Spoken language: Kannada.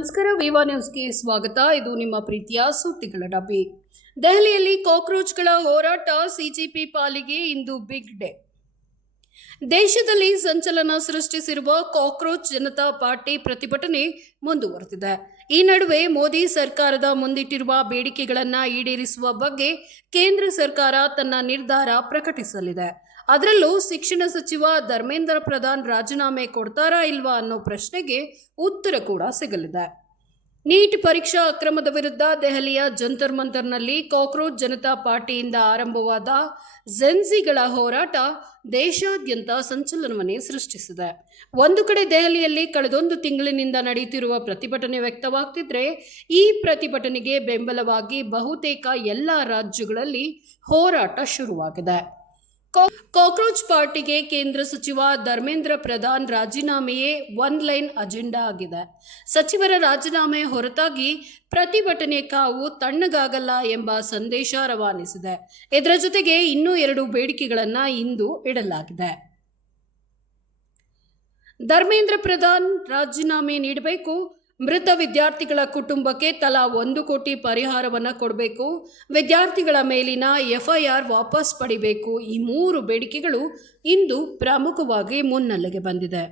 ನಮಸ್ಕಾರ. ವಿವಾ ನ್ಯೂಸ್ಗೆ ಸ್ವಾಗತ. ಇದು ನಿಮ್ಮ ಪ್ರೀತಿಯ ಸುದ್ದಿಗಳ ಡಬ್ಬಿ. ದೆಹಲಿಯಲ್ಲಿ ಕಾಕ್ರೋಚ್ಗಳ ಹೋರಾಟ ಸಿಜೆಪಿ ಪಾಲಿಗೆ ಇಂದು ಬಿಗ್ ಡೇ. ದೇಶದಲ್ಲಿ ಸಂಚಲನ ಸೃಷ್ಟಿಸಿರುವ ಕಾಕ್ರೋಚ್ ಜನತಾ ಪಾರ್ಟಿ ಪ್ರತಿಭಟನೆ ಮುಂದುವರೆದಿದೆ. ಈ ನಡುವೆ ಮೋದಿ ಸರ್ಕಾರದ ಮುಂದಿಟ್ಟಿರುವ ಬೇಡಿಕೆಗಳನ್ನು ಈಡೇರಿಸುವ ಬಗ್ಗೆ ಕೇಂದ್ರ ಸರ್ಕಾರ ತನ್ನ ನಿರ್ಧಾರ ಪ್ರಕಟಿಸಲಿದೆ. ಅದರಲ್ಲೂ ಶಿಕ್ಷಣ ಸಚಿವ ಧರ್ಮೇಂದ್ರ ಪ್ರಧಾನ್ ರಾಜೀನಾಮೆ ಕೊಡ್ತಾರಾ ಇಲ್ವಾ ಅನ್ನೋ ಪ್ರಶ್ನೆಗೆ ಉತ್ತರ ಕೂಡ ಸಿಗಲಿದೆ. ನೀಟ್ ಪರೀಕ್ಷಾ ಅಕ್ರಮದ ವಿರುದ್ಧ ದೆಹಲಿಯ ಜಂತರ್ ಮಂತರ್ನಲ್ಲಿ ಕಾಕ್ರೋಚ್ ಜನತಾ ಪಾರ್ಟಿಯಿಂದ ಆರಂಭವಾದ ಜೆನ್ಸಿಗಳ ಹೋರಾಟ ದೇಶಾದ್ಯಂತ ಸಂಚಲನವನ್ನೇ ಸೃಷ್ಟಿಸಿದೆ. ಒಂದು ಕಡೆ ದೆಹಲಿಯಲ್ಲಿ ಕಳೆದೊಂದು ತಿಂಗಳಿನಿಂದ ನಡೆಯುತ್ತಿರುವ ಪ್ರತಿಭಟನೆ ವ್ಯಕ್ತವಾಗ್ತಿದ್ರೆ, ಈ ಪ್ರತಿಭಟನೆಗೆ ಬೆಂಬಲವಾಗಿ ಬಹುತೇಕ ಎಲ್ಲ ರಾಜ್ಯಗಳಲ್ಲಿ ಹೋರಾಟ ಶುರುವಾಗಿದೆ. ಕಾಕ್ರೋಚ್ ಪಾರ್ಟಿಗೆ ಕೇಂದ್ರ ಸಚಿವ ಧರ್ಮೇಂದ್ರ ಪ್ರಧಾನ್ ರಾಜೀನಾಮೆಯೇ ಒನ್ ಲೈನ್ ಅಜೆಂಡಾ ಆಗಿದೆ. ಸಚಿವರ ರಾಜೀನಾಮೆ ಹೊರತಾಗಿ ಪ್ರತಿಭಟನೆ ಕಾವು ತಣ್ಣಗಾಗಲ್ಲ ಎಂಬ ಸಂದೇಶ ರವಾನಿಸಿದೆ. ಇದರ ಜೊತೆಗೆ ಇನ್ನೂ 2 ಬೇಡಿಕೆಗಳನ್ನು ಇಂದು ಇಡಲಾಗಿದೆ. ಧರ್ಮೇಂದ್ರ ಪ್ರಧಾನ್ ರಾಜೀನಾಮೆ ನೀಡಬೇಕು, ಮೃತ ವಿದ್ಯಾರ್ಥಿಗಳ ಕುಟುಂಬಕ್ಕೆ ತಲಾ 1 ಕೋಟಿ ಪರಿಹಾರವನ್ನು ಕೊಡಬೇಕು, ವಿದ್ಯಾರ್ಥಿಗಳ ಮೇಲಿನ ಎಫ್ಐಆರ್ ವಾಪಸ್ ಪಡಿಬೇಕು. ಈ 3 ಬೇಡಿಕೆಗಳು ಇಂದು ಪ್ರಮುಖವಾಗಿ ಮುನ್ನೆಲೆಗೆ ಬಂದಿದೆ.